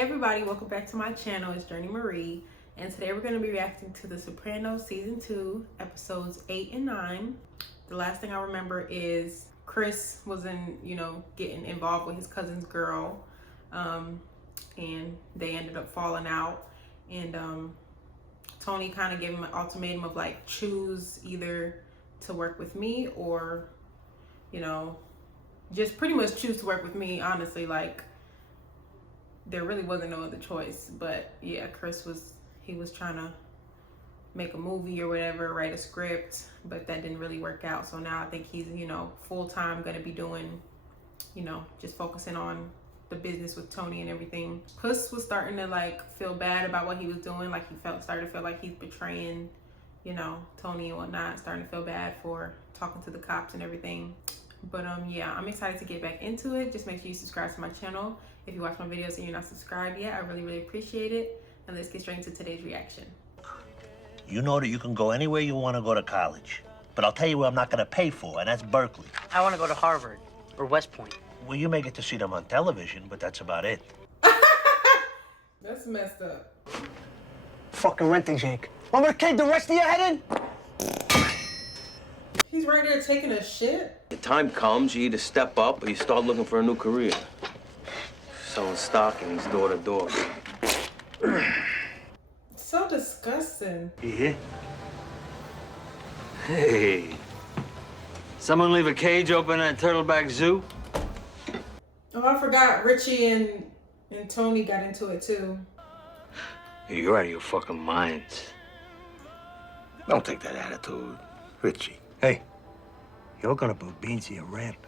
Hey everybody, welcome back to my channel. It's Journey Marie, and today we're going to be reacting to the Sopranos season 2 episodes 8 and 9. The last thing I remember is Chris was getting involved with his cousin's girl, and they ended up falling out, and Tony kind of gave him an ultimatum of like, choose either to work with me or just pretty much choose to work with me. Honestly, like, there really wasn't no other choice. But yeah, Chris was trying to make a movie or whatever, write a script, but that didn't really work out. So now I think he's full-time gonna be doing, just focusing on the business with Tony and everything. Puss was starting to like feel bad about what he was doing. Like, he started to feel like he's betraying Tony and whatnot, starting to feel bad for talking to the cops and everything. But yeah, I'm excited to get back into it. Just make sure you subscribe to my channel if you watch my videos and you're not subscribed yet. I really appreciate it. And let's get straight into today's reaction. You know that you can go anywhere you want to go to college, but I'll tell you where I'm not going to pay for, and that's Berkeley. I want to go to Harvard or West Point. Well, you may get to see them on television, but that's about it. That's messed up. Fucking renting, Jake. Want me to cave the rest of your head in? He's right there taking a shit. The time comes, you either step up or you start looking for a new career. Selling stockings door to door. So disgusting. You hear? Hey. Someone leave a cage open at Turtleback Zoo? Oh, I forgot Richie and Tony got into it too. Hey, you're out of your fucking minds. Don't take that attitude, Richie. Hey, you're gonna put Beansy a ramp.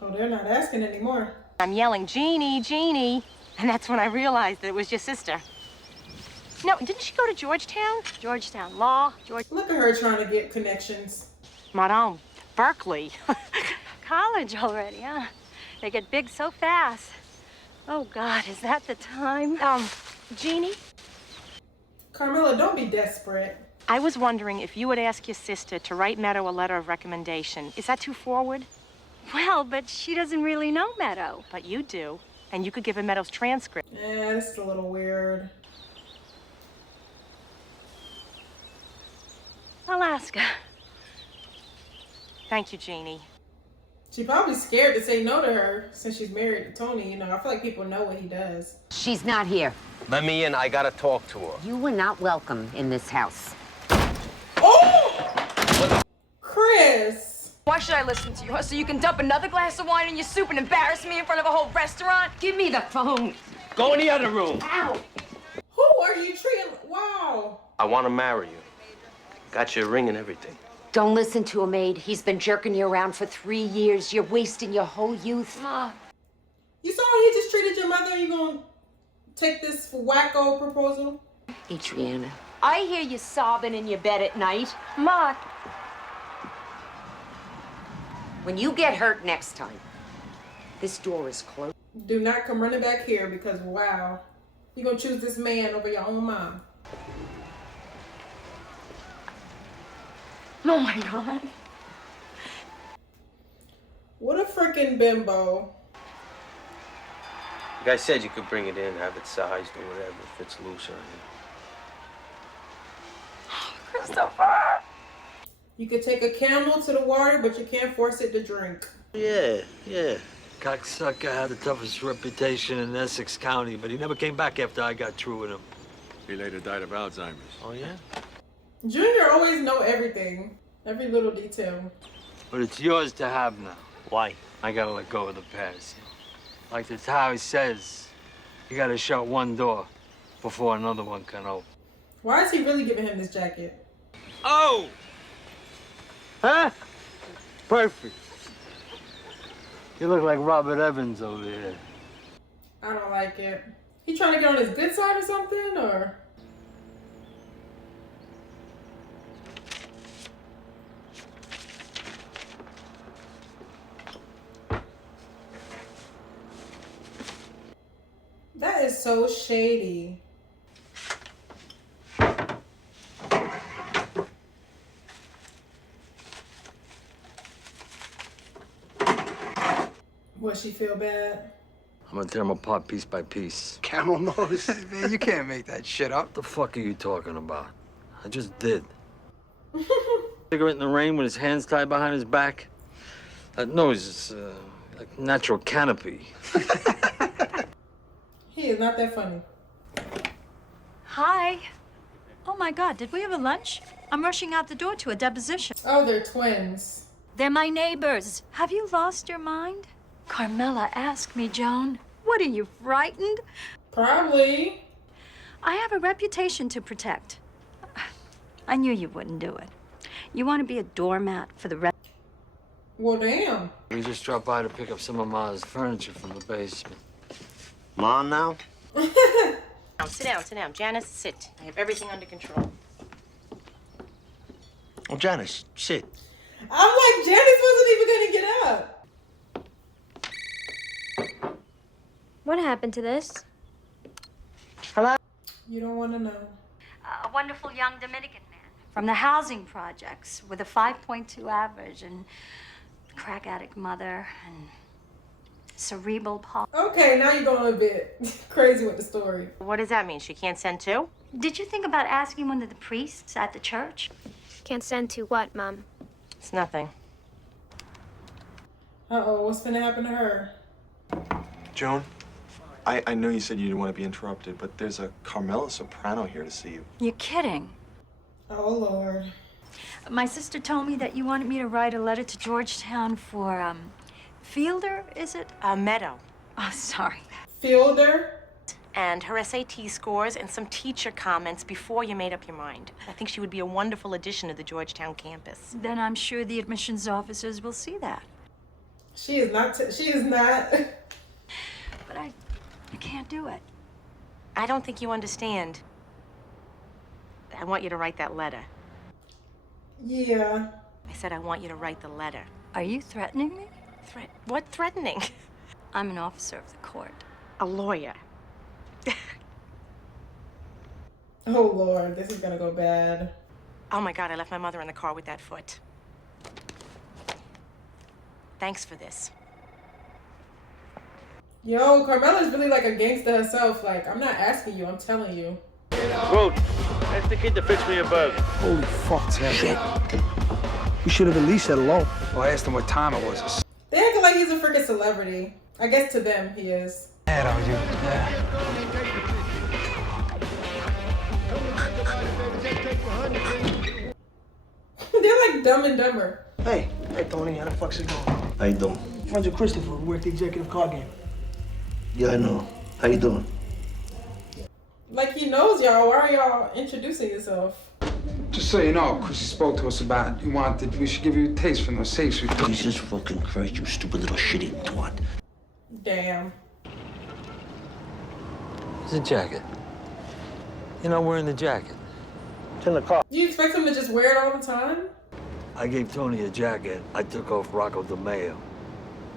Oh, they're not asking anymore. I'm yelling, Jeannie, Jeannie. And that's when I realized that it was your sister. No, didn't she go to Georgetown? Georgetown Law, Look at her trying to get connections. Madame, Berkeley. College already, huh? They get big so fast. Oh, God, is that the time? Jeannie? Carmela, don't be desperate. I was wondering if you would ask your sister to write Meadow a letter of recommendation. Is that too forward? Well, but she doesn't really know Meadow. But you do. And you could give her Meadow's transcript. Yeah, this is a little weird. Alaska. Thank you, Jeannie. She's probably scared to say no to her since she's married to Tony. I feel like people know what he does. She's not here. Let me in, I gotta talk to her. You were not welcome in this house. Oh! Chris! Why should I listen to you, huh? So you can dump another glass of wine in your soup and embarrass me in front of a whole restaurant? Give me the phone. Go in the other room. Ow! Who are you treating? Wow. I wanna marry you. Got your ring and everything. Don't listen to him, Aid. He's been jerking you around for 3 years. You're wasting your whole youth. Ma. You saw how he just treated your mother? You gonna take this wacko proposal? Adriana, I hear you sobbing in your bed at night. Ma. When you get hurt next time, this door is closed. Do not come running back here because, wow, you gonna choose this man over your own mom. Oh, my God. What a freaking bimbo. The guy said you could bring it in, have it sized or whatever, if it's loose or anything. Christopher. You could take a camel to the water, but you can't force it to drink. Yeah. Cocksucker had the toughest reputation in Essex County, but he never came back after I got through with him. He later died of Alzheimer's. Oh, yeah? Junior always know everything, every little detail. But it's yours to have now. Why? I gotta let go of the past. Like the Tower says, you gotta shut one door before another one can open. Why is he really giving him this jacket? Oh! Huh? Perfect. You look like Robert Evans over here. I don't like it. He trying to get on his good side or something, or? That is so shady. What, she feel bad? I'm gonna tear them apart piece by piece. Camel nose. Man, you can't make that shit up. What the fuck are you talking about? I just did. Cigarette in the rain with his hands tied behind his back. That nose is like natural canopy. He is not that funny. Hi. Oh my God, did we have a lunch? I'm rushing out the door to a deposition. Oh, they're twins. They're my neighbors. Have you lost your mind? Carmela asked me, Joan. What are you, frightened? Probably. I have a reputation to protect. I knew you wouldn't do it. You want to be a doormat for the rest. Well, damn. We just dropped by to pick up some of Ma's furniture from the basement. Ma now? Sit down. Janice, sit. I have everything under control. Oh, Janice, sit. I'm like, Janice wasn't even gonna get up. What happened to this? You don't want to know. A wonderful young Dominican man from the housing projects with a 5.2 average and crack addict mother and cerebral palsy. Okay, now you're going a bit crazy with the story. What does that mean? She can't send two? Did you think about asking one of the priests at the church? Can't send to what, Mom? It's nothing. Uh-oh, what's gonna happen to her? Joan, I know you said you didn't want to be interrupted, but there's a Carmela Soprano here to see you. You're kidding. Oh, Lord. My sister told me that you wanted me to write a letter to Georgetown for, Fielder, is it? Meadow. Oh, sorry. Fielder? And her SAT scores and some teacher comments before you made up your mind. I think she would be a wonderful addition to the Georgetown campus. Then I'm sure the admissions officers will see that. She is not. She is not. But I can't do it. I don't think you understand. I want you to write that letter. Yeah. I said I want you to write the letter. Are you threatening me? What threatening? I'm an officer of the court. A lawyer. Oh, Lord, this is gonna go bad. Oh my God, I left my mother in the car with that foot. Thanks for this. Yo, Carmela's really like a gangster herself. Like, I'm not asking you, I'm telling you. Bro, that's the kid that fixed me a burger. Holy fuck, Tim. Shit. We should have at least said hello. Well, I asked him what time it was. They acting like he's a freaking celebrity. I guess to them, he is. Yeah, that was you. Yeah. They're like Dumb and Dumber. Hey, Tony, how the fuck's it going? How you doing? Friends with Christopher, who worked the executive card game. Yeah, I know. How you doing? Like he knows y'all. Why are y'all introducing yourself? Just so you know, Chris spoke to us about we should give you a taste from those safes we took. Jesus fucking Christ, you stupid little shitty twat. Damn. It's a jacket. You're not wearing the jacket. It's in the car. You expect him to just wear it all the time? I gave Tony a jacket. I took off Rocco DeMeo.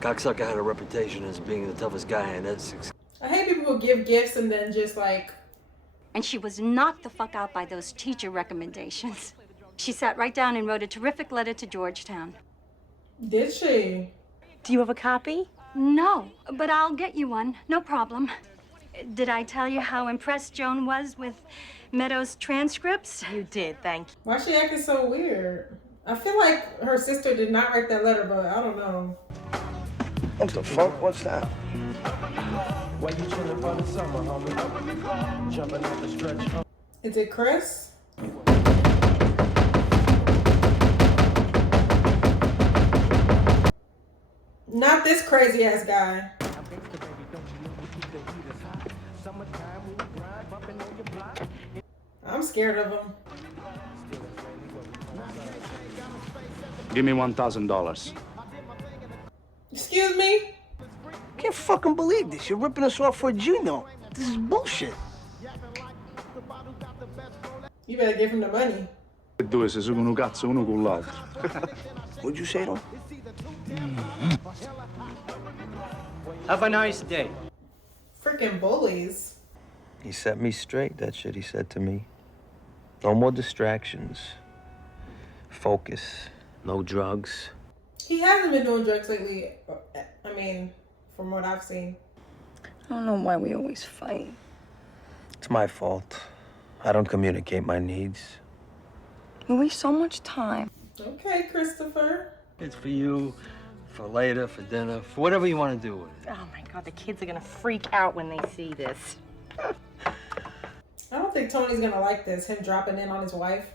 Cocksucker had a reputation as being the toughest guy in Essex. I hate people who give gifts and then just like... And she was knocked the fuck out by those teacher recommendations. She sat right down and wrote a terrific letter to Georgetown. Did she? Do you have a copy? No, but I'll get you one. No problem. Did I tell you how impressed Joan was with Meadows' transcripts? You did, thank you. Why is she acting so weird? I feel like her sister did not write that letter, but I don't know. What the fuck? What's that? Why you chillin' for the summer, homie? Jumping off the stretch. Is it Chris? Not this crazy ass guy. I'm scared of him. Give me $1,000. Excuse me? Can't fucking believe this. You're ripping us off for Gino. This is bullshit. You better give him the money. Due se sono un cazzo uno con l'altro. What'd you say, though? Have a nice day. Freaking bullies. He set me straight, that shit he said to me. No more distractions. Focus. No drugs. He hasn't been doing drugs lately. I mean, from what I've seen. I don't know why we always fight. It's my fault. I don't communicate my needs. We waste so much time. Okay, Christopher. It's for you, for later, for dinner, for whatever you want to do with it. Oh my God, the kids are gonna freak out when they see this. I don't think Tony's gonna like this, him dropping in on his wife.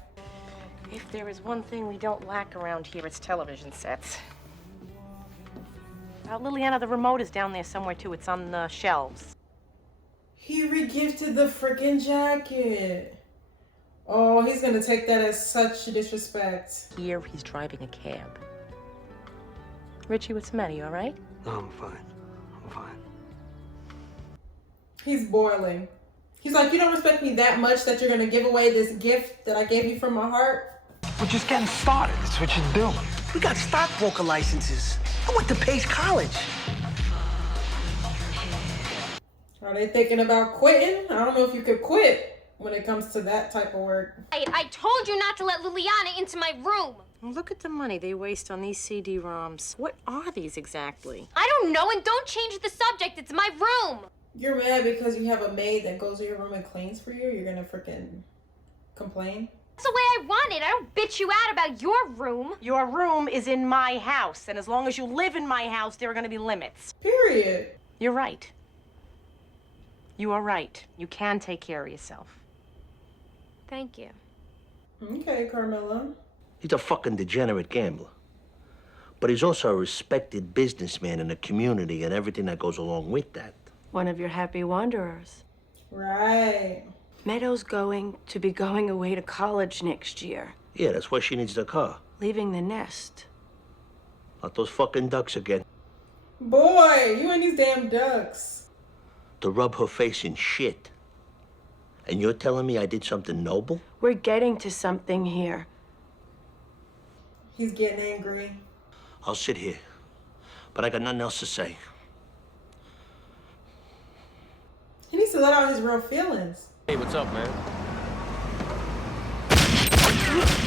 If there is one thing we don't lack around here, it's television sets. Liliana, the remote is down there somewhere too. It's on the shelves. He regifted the freaking jacket. Oh, he's gonna take that as such disrespect. Here, he's driving a cab. Richie, what's the matter? You all right? No, I'm fine. I'm fine. He's boiling. He's like, you don't respect me that much that you're gonna give away this gift that I gave you from my heart? We're just getting started. That's what you're doing. We got stockbroker licenses. I went to Pace College. Are they thinking about quitting? I don't know if you could quit when it comes to that type of work. I told you not to let Liliana into my room. Look at the money they waste on these CD-ROMs. What are these exactly? I don't know, and don't change the subject. It's my room. You're mad because you have a maid that goes to your room and cleans for you? You're gonna freaking complain? That's the way I want it. I don't bitch you out about your room. Your room is in my house, and as long as you live in my house, there are gonna be limits. Period. You're right. You are right. You can take care of yourself. Thank you. Okay, Carmela. He's a fucking degenerate gambler. But he's also a respected businessman in the community and everything that goes along with that. One of your happy wanderers. Right. Meadow's going to be going away to college next year. Yeah, that's why she needs the car. Leaving the nest. Not those fucking ducks again. Boy, you and these damn ducks. To rub her face in shit. And you're telling me I did something noble? We're getting to something here. He's getting angry. I'll sit here. But I got nothing else to say. He needs to let out his real feelings. Hey, what's up, man?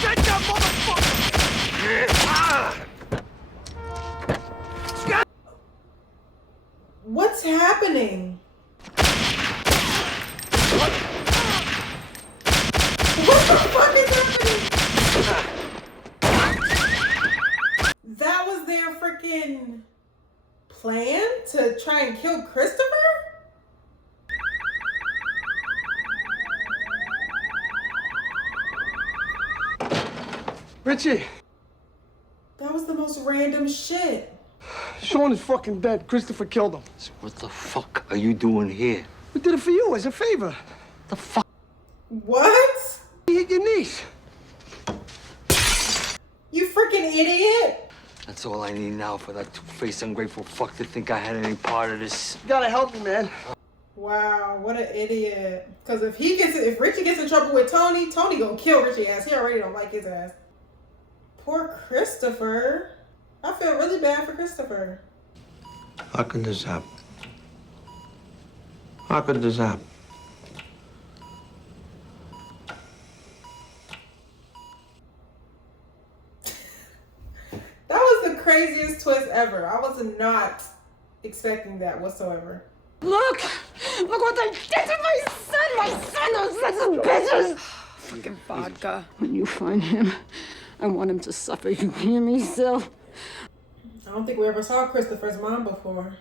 Get that motherfucker! What's happening? What the fuck is happening? That was their freaking plan to try and kill Christopher? Richie, That was the most random shit. Sean is fucking dead. Christopher killed him. So what the fuck are you doing here? We did it for you as a favor. The fuck? What? You hit your niece. You freaking idiot. That's all I need now for that two-faced ungrateful fuck to think I had any part of this. You gotta help me, man. Wow, what an idiot. Because if Richie gets in trouble with Tony, Tony gonna kill Richie ass. He already don't like his ass. Poor Christopher. I feel really bad for Christopher. How could this happen? How could this happen? That was the craziest twist ever. I was not expecting that whatsoever. Look what they did to my son, those sons of bitches! Fucking vodka. When you find him, I want him to suffer. You hear me, Sil? I don't think we ever saw Christopher's mom before.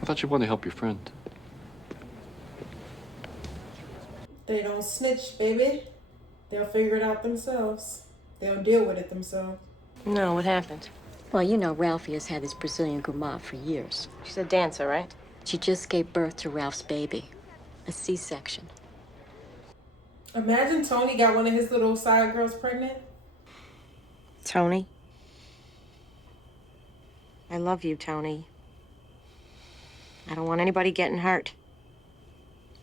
I thought you wanted to help your friend. They don't snitch, baby. They'll figure it out themselves. They'll deal with it themselves. No, what happened? Well, you know Ralphie has had his Brazilian grandma for years. She's a dancer, right? She just gave birth to Ralph's baby. A C-section. Imagine Tony got one of his little side girls pregnant. Tony? I love you, Tony. I don't want anybody getting hurt.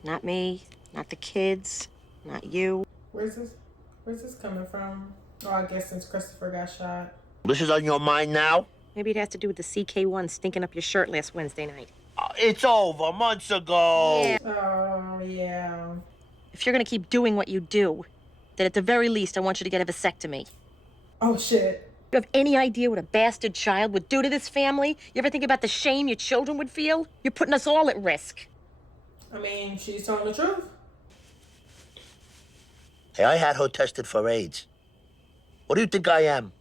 Not me, not the kids, not you. Where's this coming from? Oh, I guess since Christopher got shot. This is on your mind now? Maybe it has to do with the CK1 stinking up your shirt last Wednesday night. It's over months ago. Yeah. Oh, yeah. If you're gonna keep doing what you do, then at the very least, I want you to get a vasectomy. Oh, shit. You have any idea what a bastard child would do to this family? You ever think about the shame your children would feel? You're putting us all at risk. I mean, she's telling the truth. Hey, I had her tested for AIDS. What do you think I am?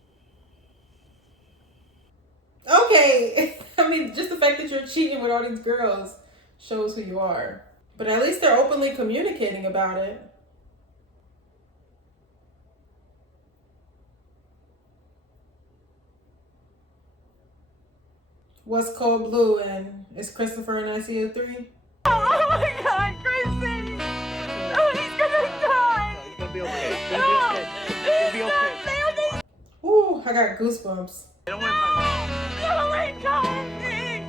Okay. I mean, just the fact that you're cheating with all these girls shows who you are. But at least they're openly communicating about it. What's Cold Blue and is Christopher in ICU 3? Oh my God, Chrissy! Oh, he's gonna die! He's gonna be okay. He's gonna be okay. He's gonna be okay. Ooh, I got goosebumps. No, let go of me!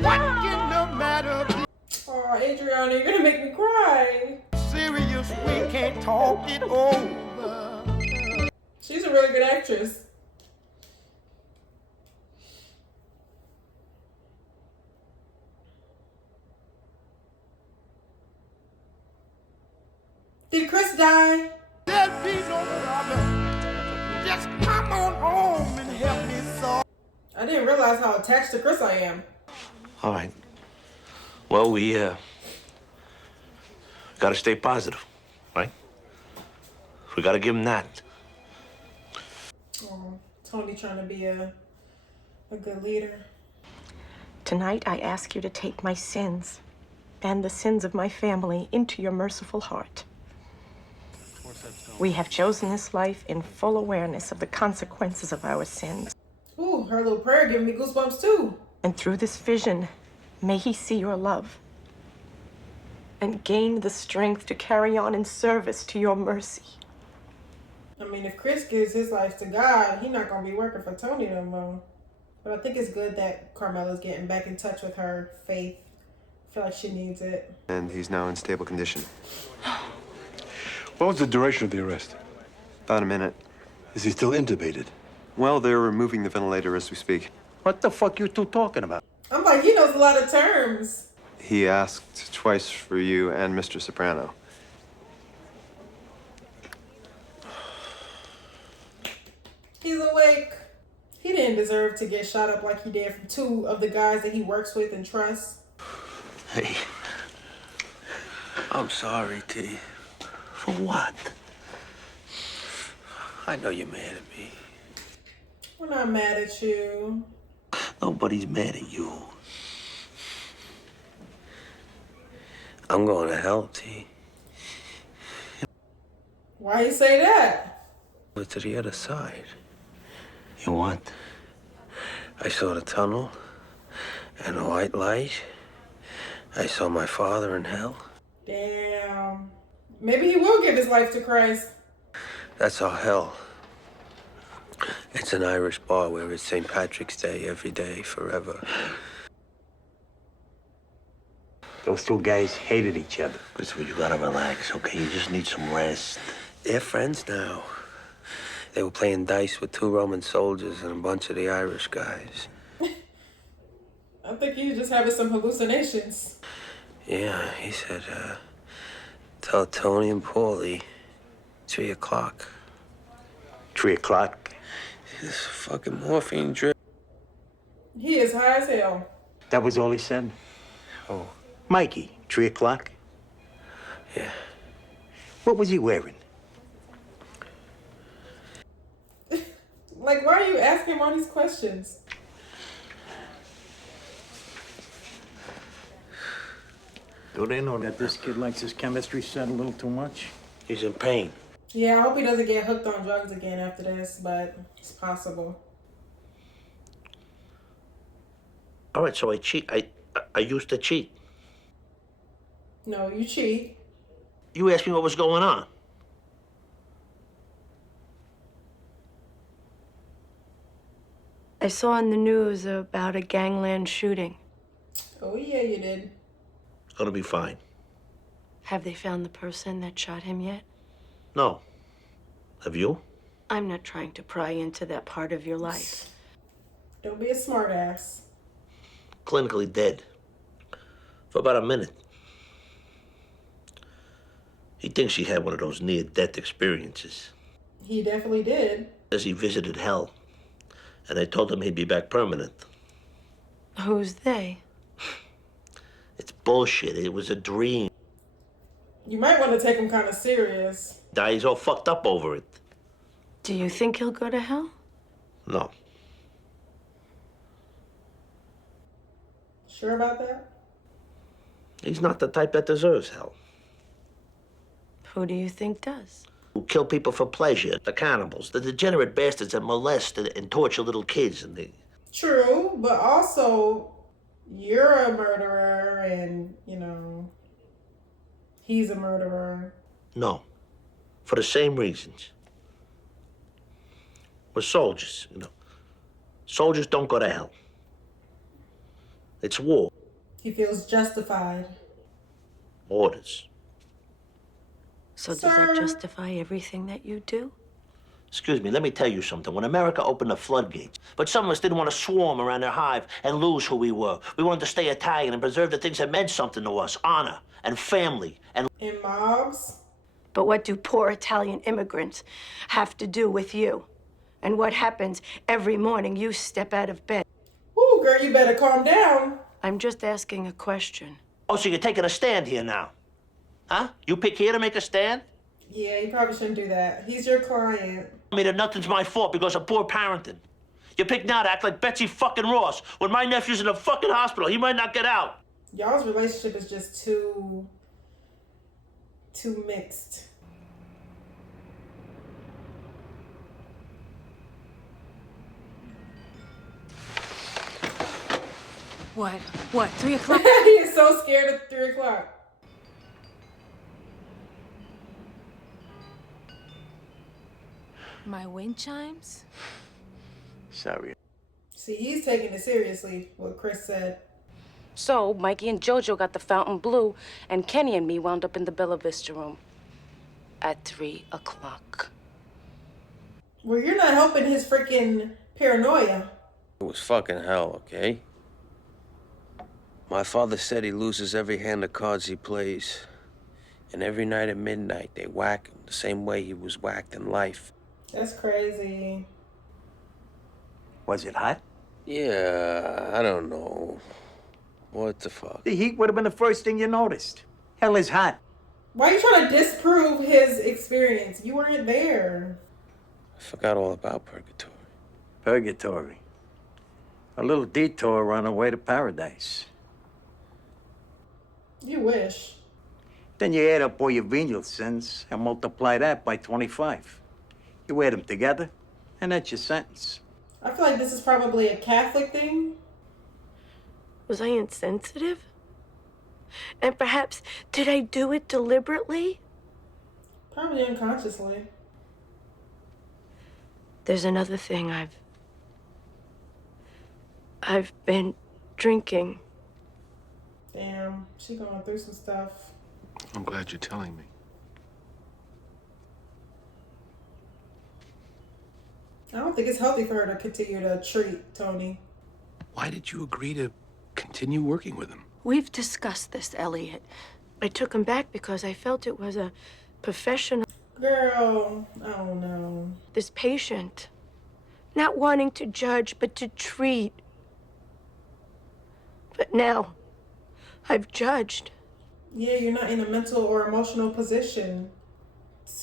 What can the matter be? Oh, Adriana, you're gonna make me cry. Serious, we can't talk it over. She's a really good actress. Did Chris die? There'll be no problem. Just come on home and help me solve. I didn't realize how attached to Chris I am. All right. Well, we gotta stay positive, right? We gotta give him that. Oh, Tony trying to be a good leader. Tonight, I ask you to take my sins and the sins of my family into your merciful heart. We have chosen this life in full awareness of the consequences of our sins. Ooh, her little prayer giving me goosebumps too. And through this vision, may he see your love and gain the strength to carry on in service to your mercy. I mean, if Chris gives his life to God, he's not gonna be working for Tony no more. But I think it's good that Carmela's getting back in touch with her faith. I feel like she needs it. And he's now in stable condition. What was the duration of the arrest? About a minute. Is he still intubated? Well, they're removing the ventilator as we speak. What the fuck you two talking about? I'm like, he knows a lot of terms. He asked twice for you and Mr. Soprano. He's awake. He didn't deserve to get shot up like he did from two of the guys that he works with and trusts. Hey, I'm sorry, T. For what? I know you're mad at me. We're not mad at you. Nobody's mad at you. I'm going to hell, T. Why you say that? But to the other side. You what? I saw the tunnel and the white light. I saw my father in hell. Damn. Maybe he will give his life to Christ. That's our hell. It's an Irish bar where it's St. Patrick's Day every day, forever. Those two guys hated each other. Christopher, you gotta relax, okay? You just need some rest. They're friends now. They were playing dice with 2 Roman soldiers and a bunch of the Irish guys. I think he's just having some hallucinations. Yeah, he said, tell Tony and Paulie 3 o'clock. 3 o'clock? This fucking morphine drip. He is high as hell. That was all he said? Oh. Mikey, 3 o'clock? Yeah. What was he wearing? Like, why are you asking him all these questions? Do they know That this kid likes his chemistry set a little too much? He's in pain. Yeah, I hope he doesn't get hooked on drugs again after this, but it's possible. All right, so I cheat. I used to cheat. No, you cheat. You asked me what was going on. I saw on the news about a gangland shooting. Oh, yeah, you did. It's gonna be fine. Have they found the person that shot him yet? No. Have you? I'm not trying to pry into that part of your life. Don't be a smartass. Clinically dead. For about a minute. He thinks he had one of those near-death experiences. He definitely did. Says he visited hell. And they told him he'd be back permanent. Who's they? It's bullshit. It was a dream. You might want to take him kind of serious. He's all fucked up over it. Do you think he'll go to hell? No. Sure about that? He's not the type that deserves hell. Who do you think does? Who kill people for pleasure. The cannibals. The degenerate bastards that molest and torture little kids. And they... True, but also you're a murderer and, you know, he's a murderer. No. For the same reasons. We're soldiers, you know. Soldiers don't go to hell. It's war. He feels justified. Orders. So does that justify everything that you do? Excuse me, let me tell you something. When America opened the floodgates, but some of us didn't want to swarm around their hive and lose who we were. We wanted to stay Italian and preserve the things that meant something to us. Honor and family and... In mobs? But what do poor Italian immigrants have to do with you? And what happens every morning you step out of bed? Ooh, girl, you better calm down. I'm just asking a question. Oh, so you're taking a stand here now? Huh? You pick here to make a stand? Yeah, you probably shouldn't do that. He's your client. I mean, that nothing's my fault because of poor parenting. You pick now to act like Betsy fucking Ross. When my nephew's in a fucking hospital, he might not get out. Y'all's relationship is just too mixed. What? What? 3 o'clock? He is so scared of 3 o'clock. My wind chimes? Sorry. See, he's taking it seriously, what Chris said. So, Mikey and Jojo got the fountain blue, and Kenny and me wound up in the Bella Vista room at 3 o'clock. Well, you're not helping his freaking paranoia. It was fucking hell, okay? My father said he loses every hand of cards he plays. And every night at midnight, they whack him the same way he was whacked in life. That's crazy. Was it hot? Yeah, I don't know. What the fuck? The heat would have been the first thing you noticed. Hell is hot. Why are you trying to disprove his experience? You weren't there. I forgot all about purgatory. Purgatory. A little detour on the way to paradise. You wish. Then you add up all your venial sins and multiply that by 25. You add them together, and that's your sentence. I feel like this is probably a Catholic thing. Was I insensitive? And perhaps, did I do it deliberately? Probably unconsciously. There's another thing I've been drinking. Damn, she going through some stuff. I'm glad you're telling me. I don't think it's healthy for her to continue to treat Tony. Why did you agree to continue working with him? We've discussed this, Elliot. I took him back because I felt it was a professional... Girl, I don't know. This patient, not wanting to judge, but to treat. But now, I've judged. Yeah, you're not in a mental or emotional position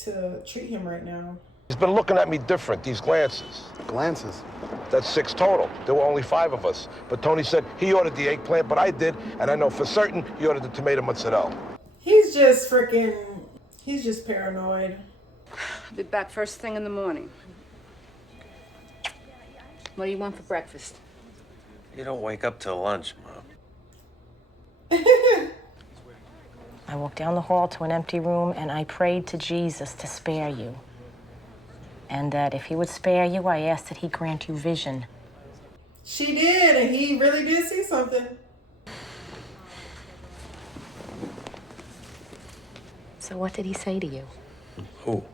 to treat him right now. He's been looking at me different, these glances. Glances? That's 6 total. There were only 5 of us. But Tony said he ordered the eggplant, but I did, and I know for certain he ordered the tomato mozzarella. He's just paranoid. I'll be back first thing in the morning. What do you want for breakfast? You don't wake up till lunch, Mom. I walked down the hall to an empty room, and I prayed to Jesus to spare you. And that if he would spare you, I asked that he grant you vision. She did, and he really did see something. So what did he say to you? Who?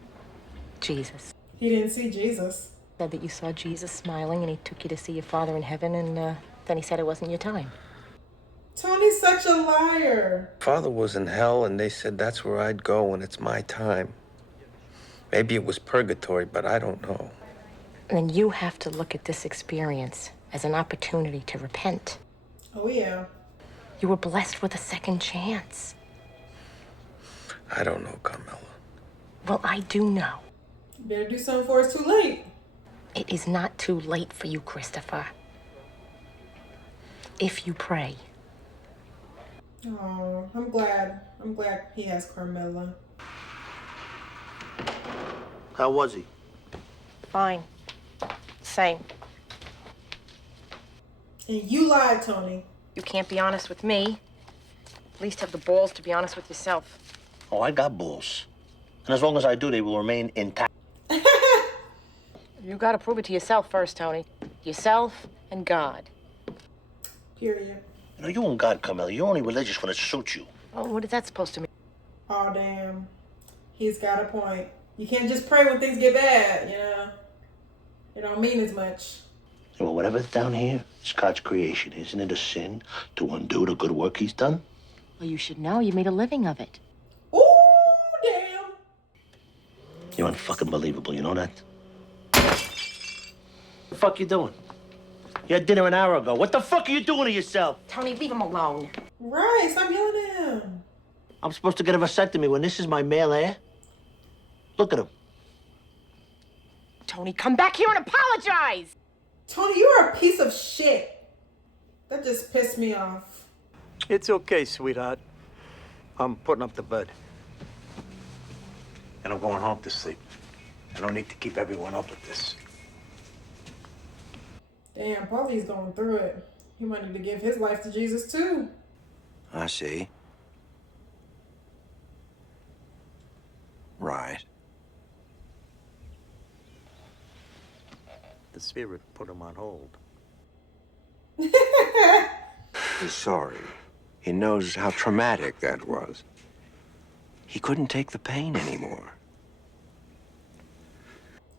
Jesus. He didn't see Jesus. Said that you saw Jesus smiling, and he took you to see your Father in heaven, and then he said it wasn't your time. Tony's such a liar. Father was in hell, and they said that's where I'd go when it's my time. Maybe it was purgatory, but I don't know. then you have to look at this experience as an opportunity to repent. Oh, yeah. You were blessed with a second chance. I don't know, Carmela. Well, I do know. You better do something before it's too late. It is not too late for you, Christopher. If you pray. Oh, I'm glad. I'm glad he has Carmela. How was he? Fine. Same. And you lied, Tony. You can't be honest with me. At least have the balls to be honest with yourself. Oh, I got balls. And as long as I do, they will remain intact. You gotta prove it to yourself first, Tony. Yourself and God. Period. You know, you and God, Carmela, you're only religious when it suits you. Oh, what is that supposed to mean? Oh, damn. He's got a point. You can't just pray when things get bad, you know? It don't mean as much. Well, whatever's down here is God's creation. Isn't it a sin to undo the good work he's done? Well, you should know. You made a living of it. Ooh, damn. You're unfucking believable, you know that? What the fuck you doing? You had dinner an hour ago. What the fuck are you doing to yourself? Tony, leave him alone. Right, stop yelling at him. I'm supposed to get a vasectomy when this is my male heir? Look at him. Tony, come back here and apologize! Tony, you're a piece of shit. That just pissed me off. It's okay, sweetheart. I'm putting up the bed. And I'm going home to sleep. I don't need to keep everyone up with this. Damn, Paulie's going through it. He wanted to give his life to Jesus, too. I see. Right. The spirit put him on hold. He's sorry. He knows how traumatic that was. He couldn't take the pain anymore.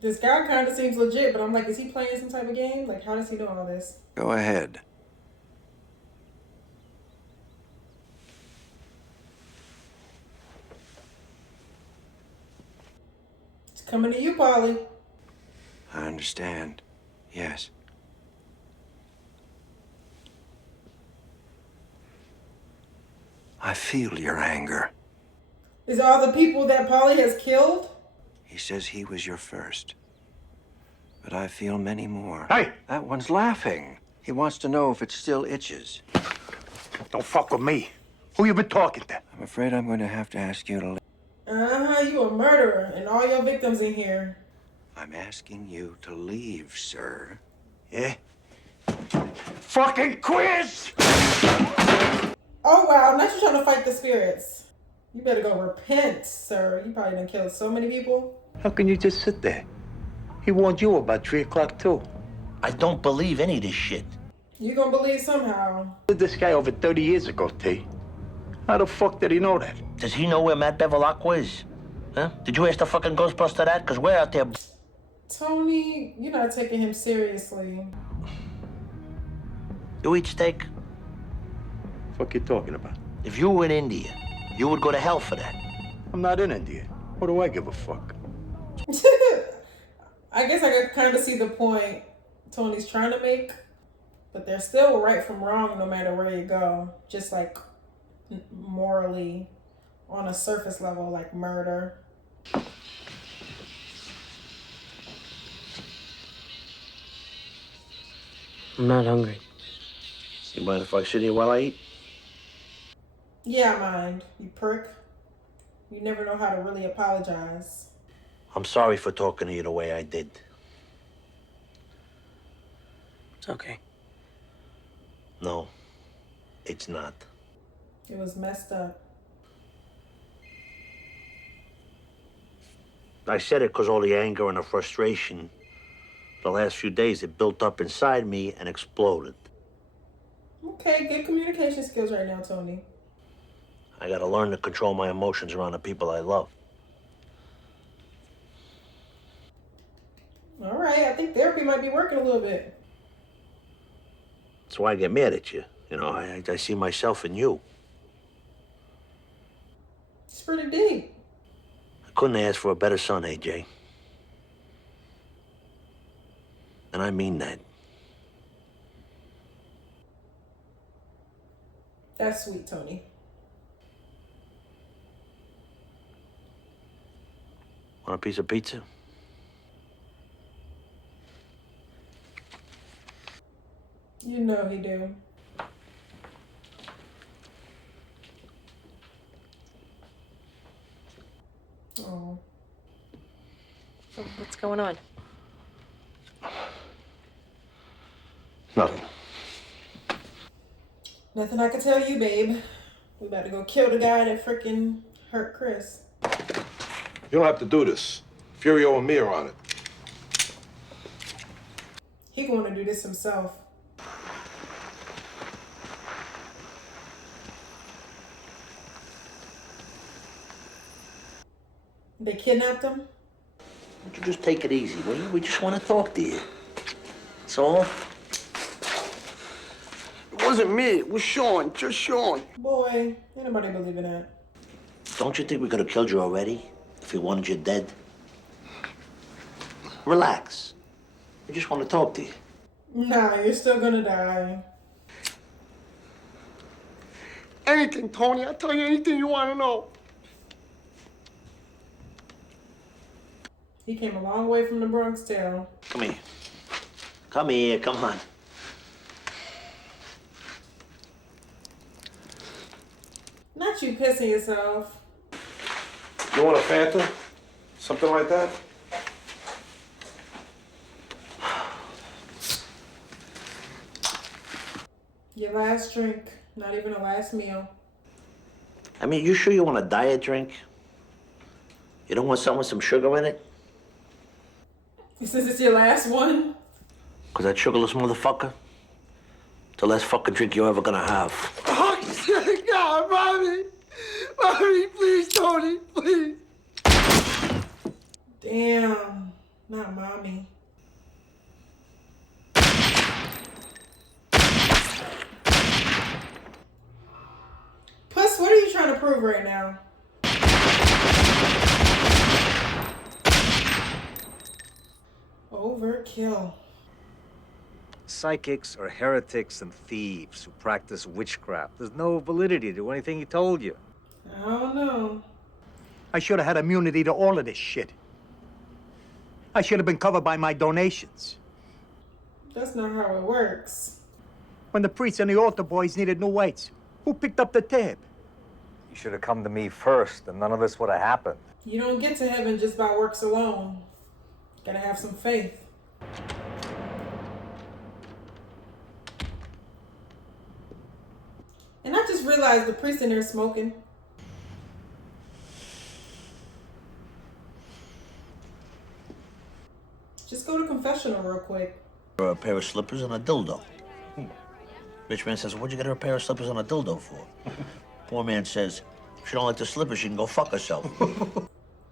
This guy kind of seems legit, but I'm like, is he playing some type of game? Like, how does he know all this? Go ahead. It's coming to you, Paulie. I understand. Yes. I feel your anger. Is it all the people that Paulie has killed? He says he was your first. But I feel many more. Hey! That one's laughing. He wants to know if it still itches. Don't fuck with me. Who you been talking to? I'm afraid I'm going to have to ask you to leave. Uh-huh, you a murderer, and all your victims in here. I'm asking you to leave, sir. Yeah? Fucking quiz! Oh, wow, not you trying to fight the spirits. You better go repent, sir. You probably done killed so many people. How can you just sit there? He warned you about 3 o'clock, too. I don't believe any of this shit. You gonna believe somehow. Did this guy over 30 years ago, T? How the fuck did he know that? Does he know where Matt Bevilacqua is? Huh? Did you ask the fucking Ghostbuster that? Because we're out there... Tony, you're not taking him seriously. You eat steak? Fuck you talking about? If you were in India, you would go to hell for that. I'm not in India. What do I give a fuck? I guess I could kind of see the point Tony's trying to make, but they're still right from wrong no matter where you go. Just like morally, on a surface level, like murder. I'm not hungry. You mind if I sit here while I eat? Yeah, mind, you prick. You never know how to really apologize. I'm sorry for talking to you the way I did. It's okay. No, it's not. It was messed up. I said it because all the anger and the frustration, the last few days, it built up inside me and exploded. Okay, good communication skills right now, Tony. I gotta learn to control my emotions around the people I love. All right, I think therapy might be working a little bit. That's why I get mad at you. You know, I see myself in you. It's pretty deep. I couldn't ask for a better son, AJ. And I mean that. That's sweet, Tony. Want a piece of pizza? You know he do. Oh. So what's going on? Nothing. Nothing I can tell you, babe. We about to go kill the guy that freaking hurt Chris. You don't have to do this. Furio and me are on it. He going to do this himself. They kidnapped him? Why don't you just take it easy, will you? We just want to talk to you. That's all. It wasn't me. It was Sean. Just Sean. Boy, ain't nobody believing that. Don't you think we could have killed you already if we wanted you dead? Relax. We just want to talk to you. Nah, you're still gonna die. Anything, Tony. I'll tell you anything you want to know. He came a long way from the Bronx Tale. Come here. Come here. Come on. Not you pissing yourself. You want a Fanta? Something like that? Your last drink, not even a last meal. I mean, you sure you want a diet drink? You don't want something with some sugar in it? Since it's your last one? Because that sugarless motherfucker, the last fucking drink you're ever gonna have. Oh, God, Mommy. Mommy, please, Tony, please. Damn, not mommy. Puss, what are you trying to prove right now? Overkill. Psychics are heretics and thieves who practice witchcraft. There's no validity to anything he told you. I don't know. I should have had immunity to all of this shit. I should have been covered by my donations. That's not how it works. When the priests and the altar boys needed new weights, who picked up the tab? You should have come to me first, and none of this would have happened. You don't get to heaven just by works alone. Gotta have some faith. And I just realized the priest in there smoking. Just go to confessional real quick. A pair of slippers and a dildo. Rich man says, what'd you get her a pair of slippers and a dildo for? Poor man says, if she don't like the slippers, she can go fuck herself.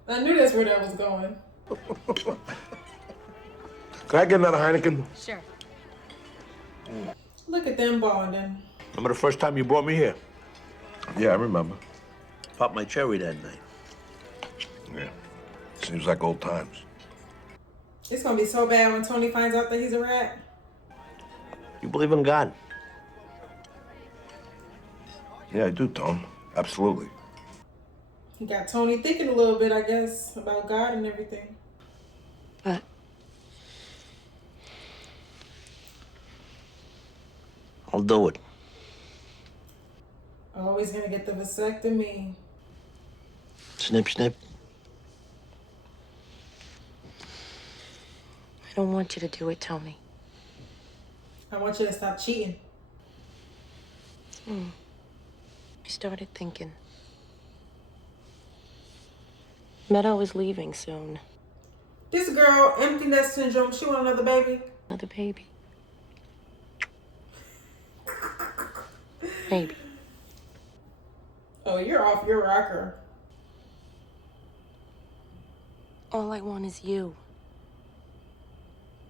I knew that's where that was going. Can I get another Heineken? Sure. Look at them bonding. Remember the first time you brought me here? Yeah, I remember. Popped my cherry that night. Yeah. Seems like old times. It's gonna be so bad when Tony finds out that he's a rat. You believe in God? Yeah, I do, Tom. Absolutely. He got Tony thinking a little bit, I guess, about God and everything. But I'll do it. Always gonna get the vasectomy. Snip, snip. I don't want you to do it, Tony. I want you to stop cheating. I started thinking. Meadow is leaving soon. This girl, empty nest syndrome, she want another baby? Another baby. Maybe. Oh, you're off your rocker. All I want is you.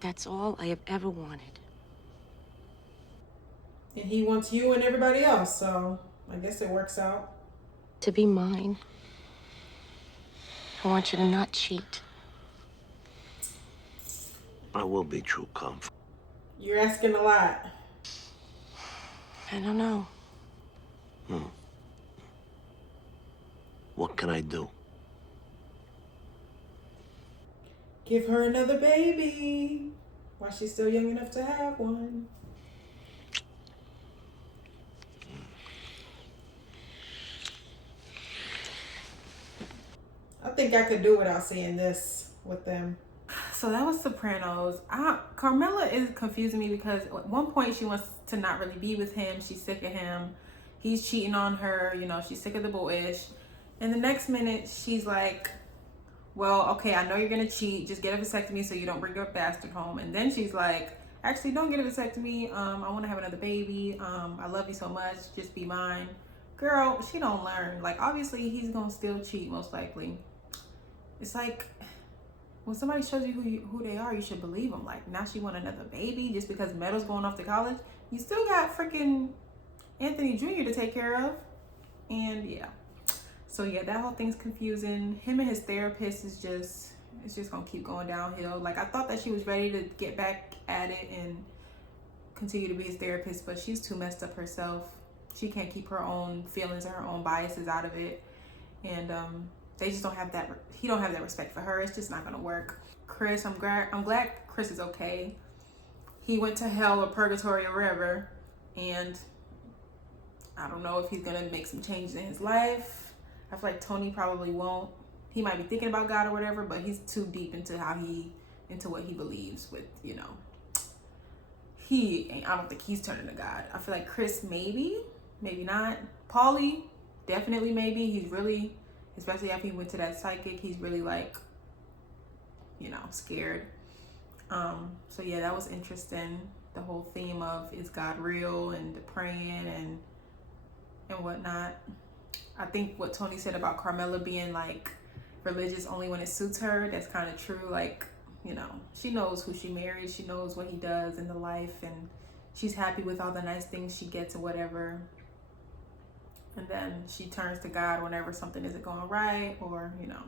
That's all I have ever wanted. And he wants you and everybody else, so I guess it works out. To be mine, I want you to not cheat. I will be true comfort. You're asking a lot. I don't know. What can I do? Give her another baby while she's still young enough to have one. I think I could do without seeing this with them. So that was Sopranos. Carmela is confusing me because at one point she wants to not really be with him. She's sick of him. He's cheating on her. You know, she's sick of the boyish. And the next minute she's like, well, okay, I know you're going to cheat. Just get a vasectomy so you don't bring your bastard home. And then she's like, actually, don't get a vasectomy. I want to have another baby. I love you so much. Just be mine. Girl, she don't learn. Like, obviously, he's going to still cheat, most likely. It's like, when somebody shows you who they are, you should believe them. Like, now she want another baby just because Meadow's going off to college. You still got freaking Anthony Jr. to take care of. And, yeah. So yeah, that whole thing's confusing. Him and his therapist is just, it's just gonna keep going downhill. Like, I thought that she was ready to get back at it and continue to be his therapist, but she's too messed up herself. She can't keep her own feelings or her own biases out of it. And they just don't have that, he don't have that respect for her. It's just not gonna work. Chris, I'm glad Chris is okay. He went to hell or purgatory or wherever, and I don't know if he's gonna make some changes in his life. I feel like Tony probably won't. He might be thinking about God or whatever, but he's too deep into into what he believes with, you know. I don't think he's turning to God. I feel like Chris, maybe not. Paulie, definitely maybe. He's really, especially after he went to that psychic, he's really like, you know, scared. So yeah, that was interesting. The whole theme of, is God real, and the praying and whatnot. I think what Tony said about Carmela being like religious only when it suits her, that's kind of true. Like, you know, she knows who she married, she knows what he does in the life, and she's happy with all the nice things she gets or whatever. And then she turns to God whenever something isn't going right, or, you know.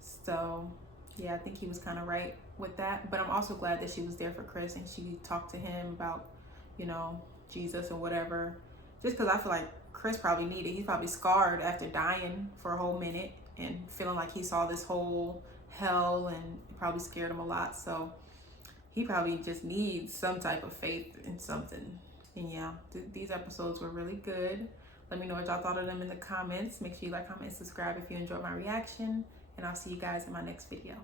So yeah, I think he was kind of right with that. But I'm also glad that she was there for Chris and she talked to him about, you know, Jesus or whatever. Just because I feel like Chris probably needed, he's probably scarred after dying for a whole minute and feeling like he saw this whole hell, and it probably scared him a lot. So he probably just needs some type of faith in something. And yeah, these episodes were really good. Let me know what y'all thought of them in the comments. Make sure you like, comment, and subscribe if you enjoyed my reaction. And I'll see you guys in my next video.